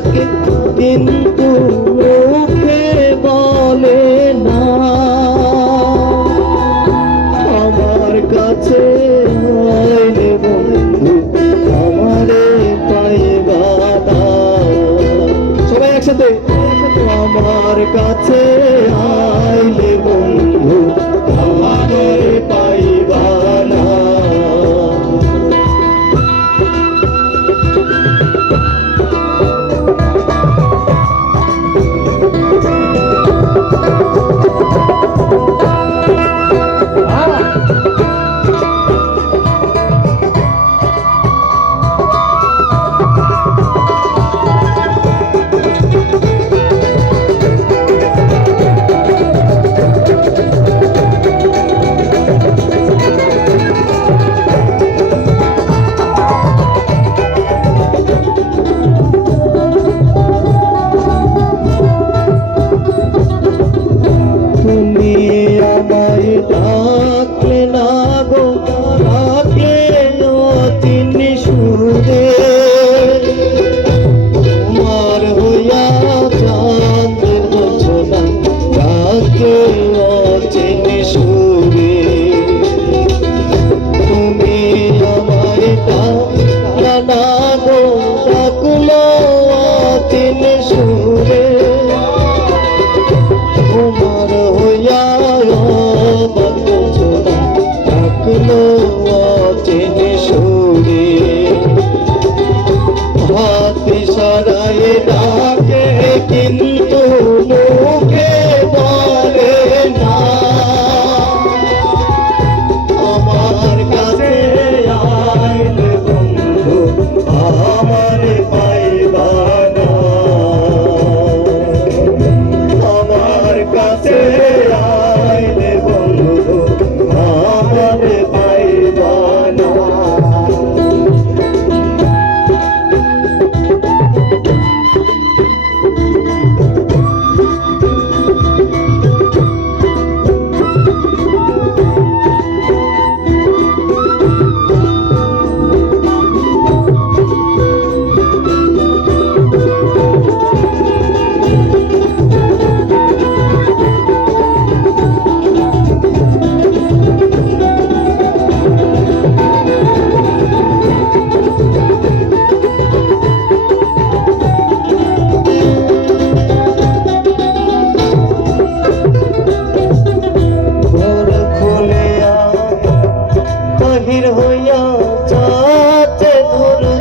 থাকে কিন্তু মুখে বলে না। আমার কাছে সবাই একসাথে। আমার কাছে ইশারায় ডাকে কিন্তু মুখ বাহির হইয়া চাতে ধরে